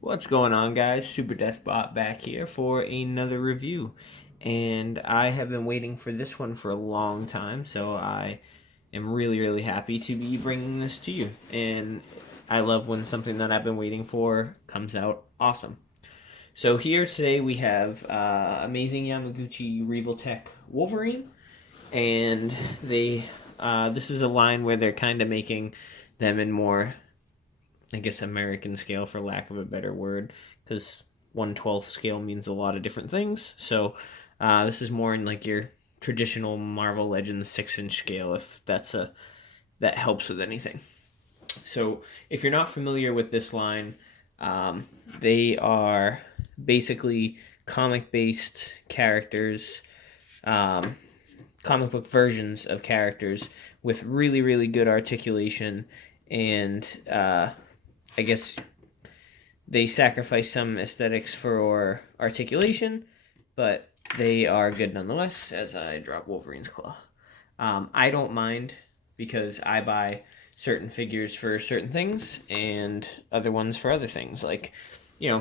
What's going on, guys? Super Deathbot back here for another review. And I have been waiting for this one for a long time, so I am really happy to be bringing this to you. And I love when something that I've been waiting for comes out awesome. So here today we have amazing Yamaguchi Revoltech Wolverine, and this is a line where they're kind of making them in more, I guess, American scale, for lack of a better word, because 1/12 scale means a lot of different things. So this is more in like your traditional Marvel Legends 6-inch scale, if that helps with anything. So if you're not familiar with this line, they are basically comic-based characters, comic book versions of characters with really good articulation, and I guess they sacrifice some aesthetics for articulation, but they are good nonetheless, as I drop Wolverine's claw. I don't mind, because I buy certain figures for certain things and other ones for other things. Like,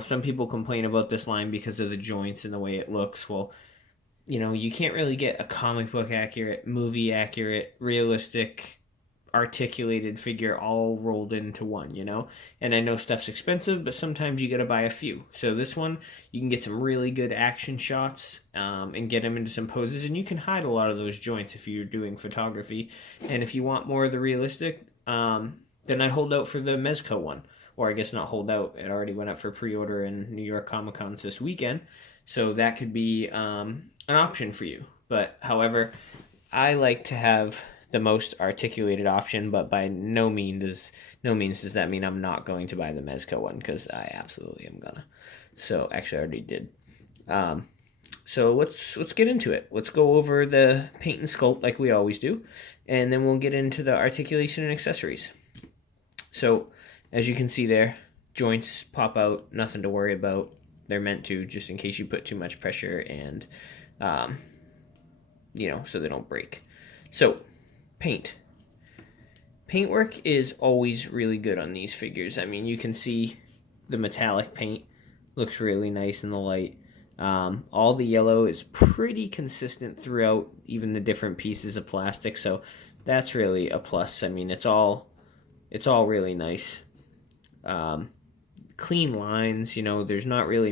some people complain about this line because of the joints and the way it looks. Well, you can't really get a comic book accurate, movie accurate, realistic, articulated figure all rolled into one, And I know stuff's expensive, but sometimes you gotta buy a few. So this one, you can get some really good action shots and get them into some poses, and you can hide a lot of those joints if you're doing photography. And if you want more of the realistic, then I'd hold out for the Mezco one. Or I guess not hold out, it already went up for pre-order in New York Comic Cons this weekend. So that could be an option for you. But however, I like to have the most articulated option, but by no means does that mean I'm not going to buy the Mezco one, because I absolutely am gonna. So actually I already did. So let's get into it. Let's go over the paint and sculpt like we always do, and then we'll get into the articulation and accessories. So as you can see there, joints pop out, nothing to worry about. They're meant to, just in case you put too much pressure, and so they don't break. So paintwork is always really good on these figures. I mean, you can see the metallic paint looks really nice in the light. All the yellow is pretty consistent throughout, even the different pieces of plastic, so that's really a plus. I mean, it's all really nice. Clean lines, there's no really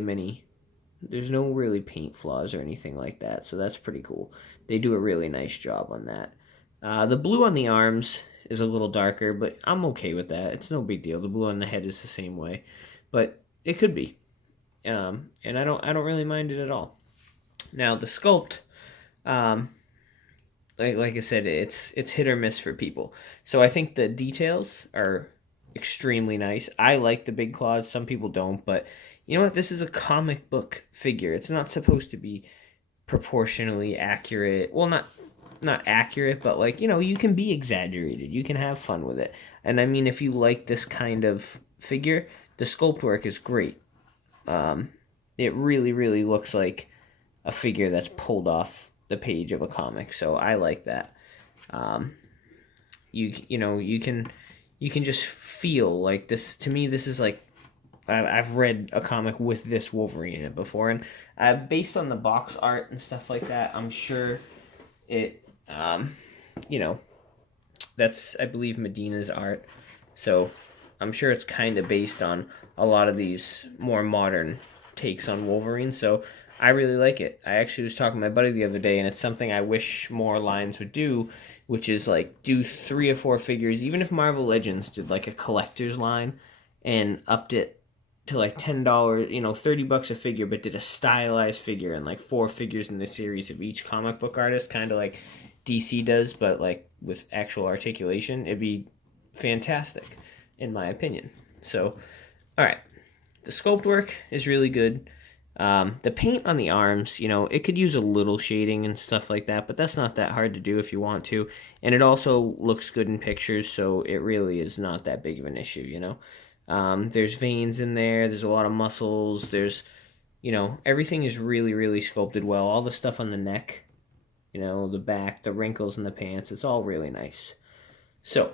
paint flaws or anything like that, so that's pretty cool. They do a really nice job on that. The blue on the arms is a little darker, but I'm okay with that. It's no big deal. The blue on the head is the same way, but it could be, and I don't really mind it at all. Now the sculpt, like I said, it's hit or miss for people. So I think the details are extremely nice. I like the big claws. Some people don't, but you know what? This is a comic book figure. It's not supposed to be proportionally accurate. Well, not accurate, but you can be exaggerated. You can have fun with it. And I mean, if you like this kind of figure, the sculpt work is great. It really looks like a figure that's pulled off the page of a comic, so I like that. You can just feel like this. To me, this is like, I've read a comic with this Wolverine in it before, and based on the box art and stuff like that, I'm sure it, that's, I believe, Medina's art, so I'm sure it's kind of based on a lot of these more modern takes on Wolverine, so I really like it. I actually was talking to my buddy the other day, and it's something I wish more lines would do, which is like do 3 or 4 figures, even if Marvel Legends did like a collector's line and upped it to like $10, $30 a figure, but did a stylized figure and like 4 figures in the series of each comic book artist, kind of like DC does, but like with actual articulation. It'd be fantastic, in my opinion. So, all right, the sculpt work is really good. The paint on the arms, it could use a little shading and stuff like that, but that's not that hard to do if you want to. And it also looks good in pictures, so it really is not that big of an issue, There's veins in there, there's a lot of muscles, there's, everything is really sculpted well. All the stuff on the neck, the back, the wrinkles in the pants, it's all really nice. So,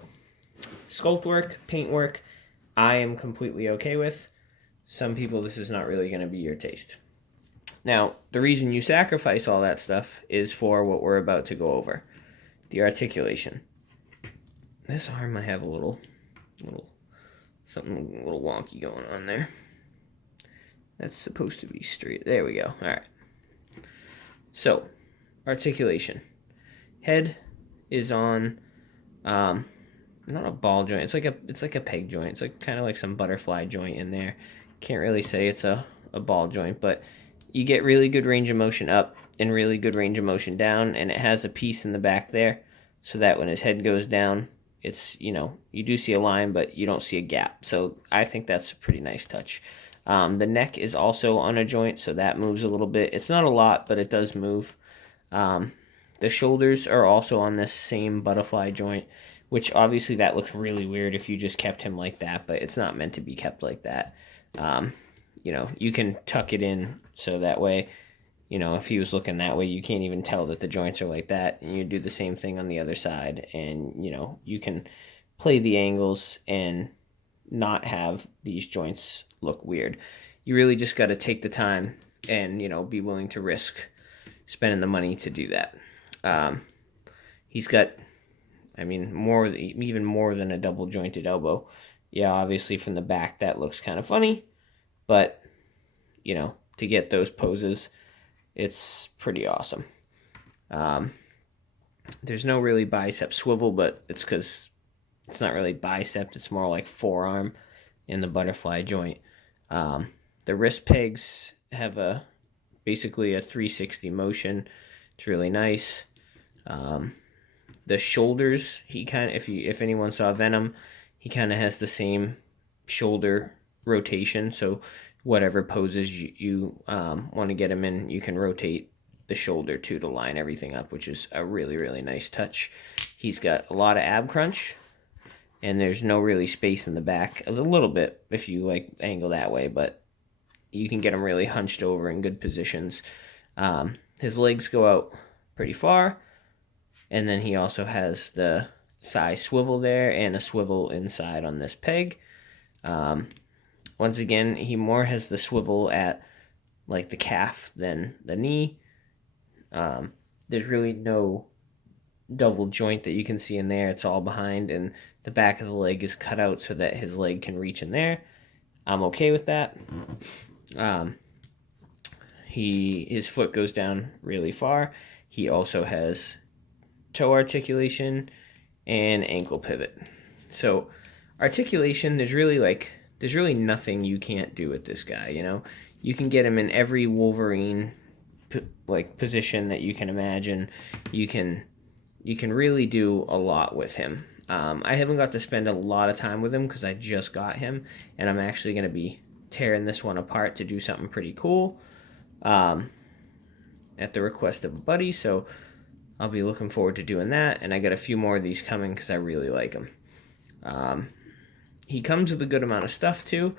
sculpt work, paint work, I am completely okay with. some people this is not really going to be your taste. Now, the reason you sacrifice all that stuff is for what we're about to go over, the articulation. This arm might have a little wonky going on there. That's supposed to be straight. There we go. All right. So, articulation. Head is on, not a ball joint. It's like a peg joint. It's like kind of like some butterfly joint in there. Can't really say it's a ball joint, but you get really good range of motion up and really good range of motion down, and it has a piece in the back there so that when his head goes down, it's, you know, you do see a line, but you don't see a gap. So I think that's a pretty nice touch. The neck is also on a joint, so that moves a little bit. It's not a lot, but it does move. The shoulders are also on this same butterfly joint, which obviously that looks really weird if you just kept him like that, but it's not meant to be kept like that. You know, you can tuck it in so that way, you know, if he was looking that way, you can't even tell that the joints are like that. And you do the same thing on the other side, and, you know, you can play the angles and not have these joints look weird. You really just got to take the time and, you know, be willing to risk spending the money to do that. He's got, I mean, even more than a double jointed elbow. Yeah, obviously from the back that looks kind of funny, but, you know, to get those poses, it's pretty awesome. There's no really bicep swivel, but it's because it's not really bicep. It's more like forearm in the butterfly joint. The wrist pegs have basically a 360 motion. It's really nice. The shoulders, he kind of, if anyone saw Venom, he kind of has the same shoulder rotation. So whatever poses you want to get him in, you can rotate the shoulder to line everything up, which is a really, really nice touch. He's got a lot of ab crunch, and there's no really space in the back. A little bit if you like angle that way, but you can get him really hunched over in good positions. His legs go out pretty far, and then he also has the thigh swivel there and a swivel inside on this peg. Once again, he more has the swivel at like the calf than the knee. There's really no double joint that you can see in there. It's all behind, and the back of the leg is cut out so that his leg can reach in there. I'm okay with that. His foot goes down really far. He also has toe articulation and ankle pivot. So articulation, there's really nothing you can't do with this guy. You know, you can get him in every Wolverine position that you can imagine. You can really do a lot with him. I haven't got to spend a lot of time with him because I just got him, and I'm actually going to be tearing this one apart to do something pretty cool at the request of a buddy. So I'll be looking forward to doing that, and I got a few more of these coming because I really like him. He comes with a good amount of stuff too,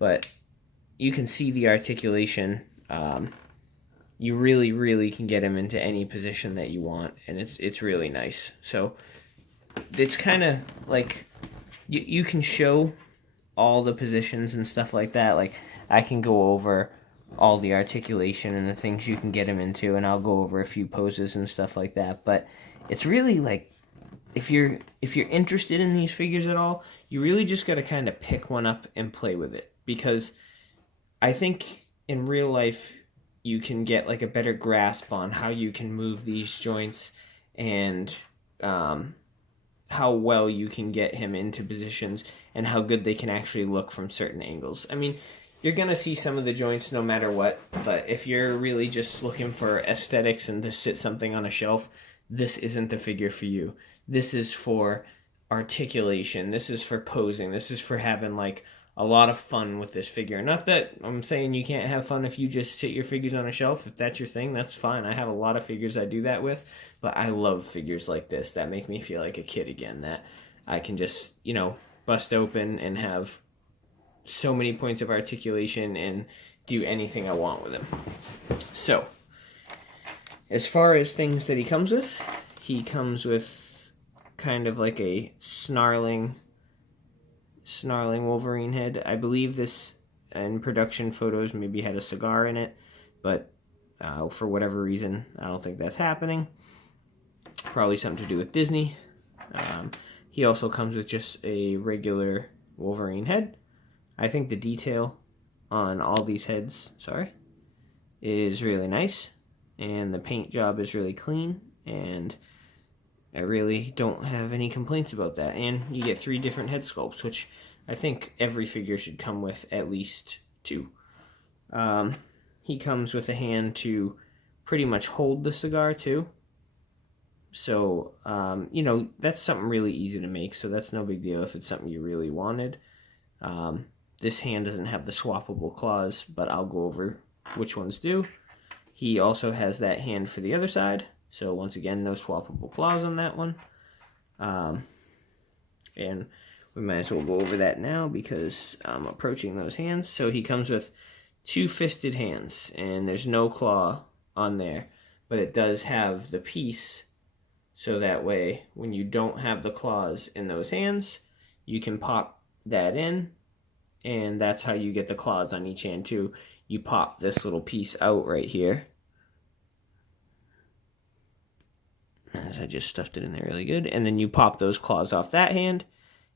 but you can see the articulation. You really, really can get him into any position that you want, and it's really nice. So it's kind of like you can show all the positions and stuff like that. Like I can go over all the articulation and the things you can get him into, and I'll go over a few poses and stuff like that. But it's really like, if you're interested in these figures at all, you really just got to kind of pick one up and play with it, because I think in real life you can get like a better grasp on how you can move these joints and how well you can get him into positions and how good they can actually look from certain angles. I mean, you're going to see some of the joints no matter what, but if you're really just looking for aesthetics and to sit something on a shelf, this isn't the figure for you. This is for articulation. This is for posing. This is for having like a lot of fun with this figure. Not that I'm saying you can't have fun if you just sit your figures on a shelf. If that's your thing, that's fine. I have a lot of figures I do that with, but I love figures like this that make me feel like a kid again, that I can just, you know, bust open and have so many points of articulation and do anything I want with him. So, as far as things that he comes with kind of like a snarling Wolverine head. I believe this in production photos maybe had a cigar in it, but for whatever reason, I don't think that's happening. Probably something to do with Disney. He also comes with just a regular Wolverine head. I think the detail on all these heads, is really nice, and the paint job is really clean, and I really don't have any complaints about that. And you get 3 different head sculpts, which I think every figure should come with at least 2. He comes with a hand to pretty much hold the cigar too. So, you know, that's something really easy to make, so that's no big deal if it's something you really wanted. This hand doesn't have the swappable claws, but I'll go over which ones do. He also has that hand for the other side, so once again, no swappable claws on that one. And we might as well go over that now because I'm approaching those hands. So he comes with 2 fisted hands, and there's no claw on there, but it does have the piece, so that way when you don't have the claws in those hands, you can pop that in, and that's how you get the claws on each hand too. You pop this little piece out right here, as I just stuffed it in there really good, and then you pop those claws off that hand,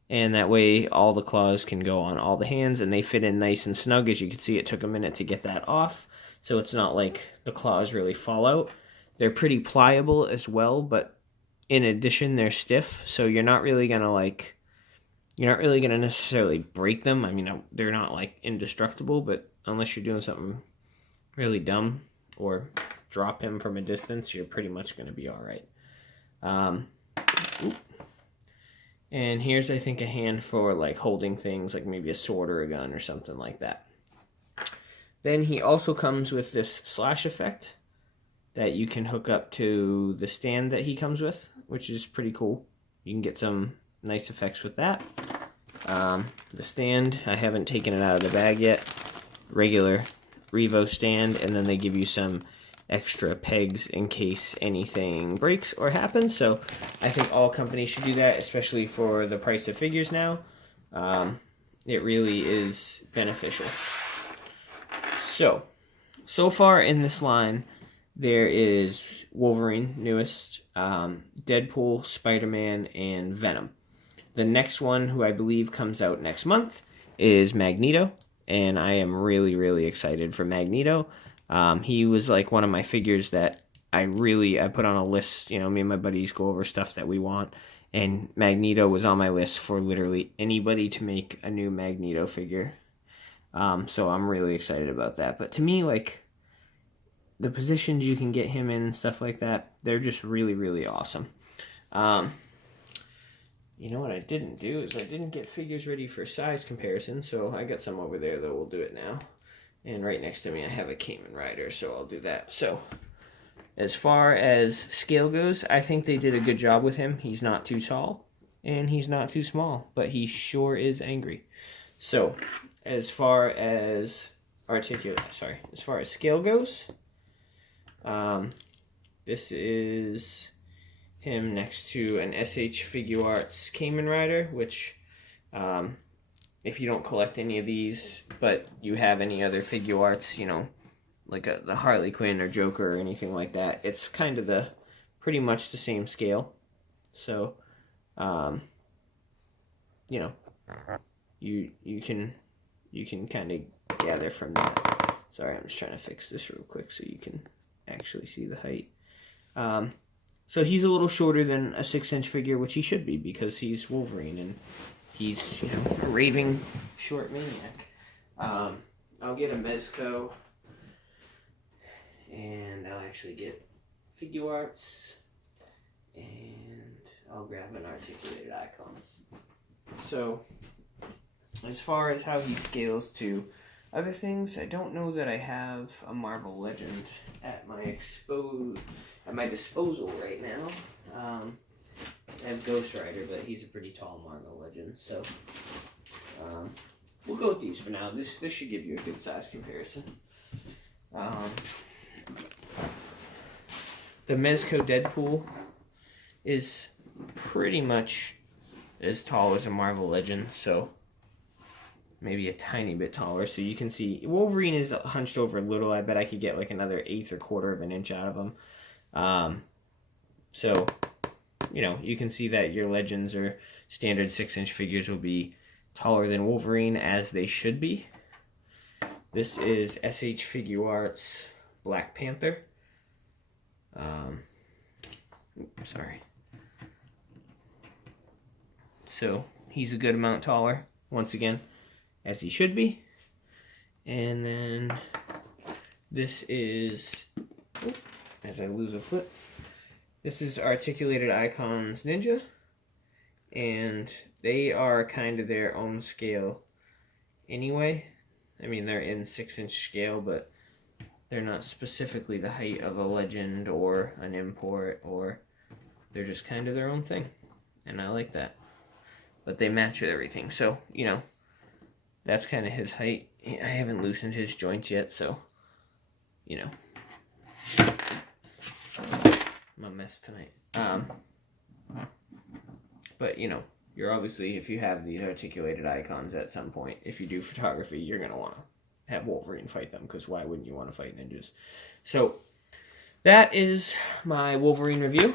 and that way all the claws can go on all the hands, and they fit in nice and snug. As you can see, it took a minute to get that off, so it's not like the claws really fall out. They're pretty pliable as well, but in addition, they're stiff, so you're not really gonna necessarily break them. I mean, they're not like indestructible, but unless you're doing something really dumb or drop him from a distance, you're pretty much gonna be all right. And here's, I think, a hand for like holding things, like maybe a sword or a gun or something like that. Then he also comes with this slash effect that you can hook up to the stand that he comes with, which is pretty cool. You can get some nice effects with that. The stand, I haven't taken it out of the bag yet. Regular Revo stand, and then they give you some extra pegs in case anything breaks or happens. So I think all companies should do that, especially for the price of figures now. It really is beneficial. So far in this line, there is Wolverine, newest, Deadpool, Spider-Man, and Venom. The next one, who I believe comes out next month, is Magneto, and I am really, really excited for Magneto. He was like one of my figures that I put on a list. You know, me and my buddies go over stuff that we want, and Magneto was on my list for literally anybody to make a new Magneto figure. So I'm really excited about that. But to me, like, the positions you can get him in and stuff like that, they're just really, really awesome. You know what I didn't do is I didn't get figures ready for size comparison, so I got some over there, though. We'll do it now. And right next to me I have a Kamen Rider, so I'll do that. So as far as scale goes, I think they did a good job with him. He's not too tall, and he's not too small, but he sure is angry. So as far as scale goes, this is him next to an SH Figuarts Kamen Rider, which, if you don't collect any of these, but you have any other Figuarts, you know, like the Harley Quinn or Joker or anything like that, it's kind of pretty much the same scale. So, you know, you can kind of gather from that. Sorry, I'm just trying to fix this real quick so you can actually see the height. So he's a little shorter than a 6-inch figure, which he should be because he's Wolverine and he's, you know, a raving short maniac. I'll get a Mezco, and I'll actually get Figuarts, and I'll grab an Articulated Icons. So as far as how he scales to other things, I don't know that I have a Marvel Legend at my disposal right now. I have Ghost Rider, but he's a pretty tall Marvel Legend, so we'll go with these for now. This should give you a good size comparison. The Mezco Deadpool is pretty much as tall as a Marvel Legend, so maybe a tiny bit taller. So you can see Wolverine is hunched over a little. I bet I could get like another 1/8 or 1/4 of an inch out of him. So, you know, you can see that your Legends or standard 6-inch figures will be taller than Wolverine, as they should be. This is SH Figuarts Black Panther. Sorry. So he's a good amount taller, once again, as he should be. And then this is, as I lose a foot, this is Articulated Icons Ninja, and they are kind of their own scale anyway. I mean, they're in 6-inch scale, but they're not specifically the height of a Legend or an import, or they're just kind of their own thing, and I like that. But they match with everything, so, you know, that's kind of his height. I haven't loosened his joints yet, so, you know. I'm a mess tonight. But, you know, you're obviously, if you have these articulated icons at some point, if you do photography, you're going to want to have Wolverine fight them, because why wouldn't you want to fight ninjas? So, that is my Wolverine review.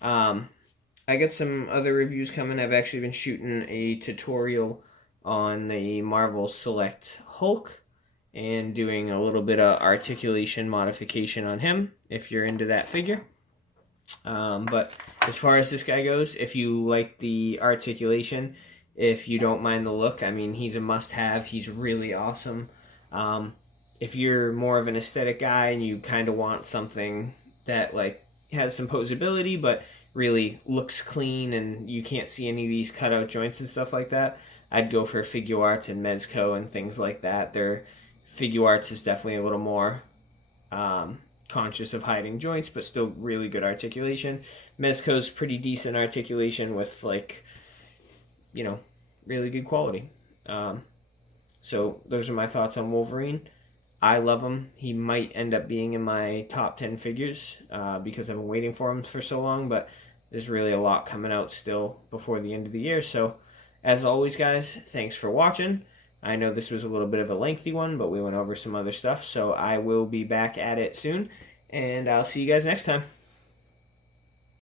I got some other reviews coming. I've actually been shooting a tutorial on the Marvel Select Hulk and doing a little bit of articulation modification on him, if you're into that figure. But as far as this guy goes, if you like the articulation, if you don't mind the look, I mean, he's a must-have. He's really awesome. If you're more of an aesthetic guy and you kind of want something that, like, has some poseability, but really looks clean and you can't see any of these cutout joints and stuff like that, I'd go for Figuarts and Mezco and things like that. Their Figuarts is definitely a little more conscious of hiding joints, but still really good articulation. Mezco's pretty decent articulation with, like, you know, really good quality. So those are my thoughts on Wolverine. I love him. He might end up being in my top 10 figures because I've been waiting for him for so long, but there's really a lot coming out still before the end of the year. So as always, guys, thanks for watching. I know this was a little bit of a lengthy one, but we went over some other stuff, so I will be back at it soon, and I'll see you guys next time.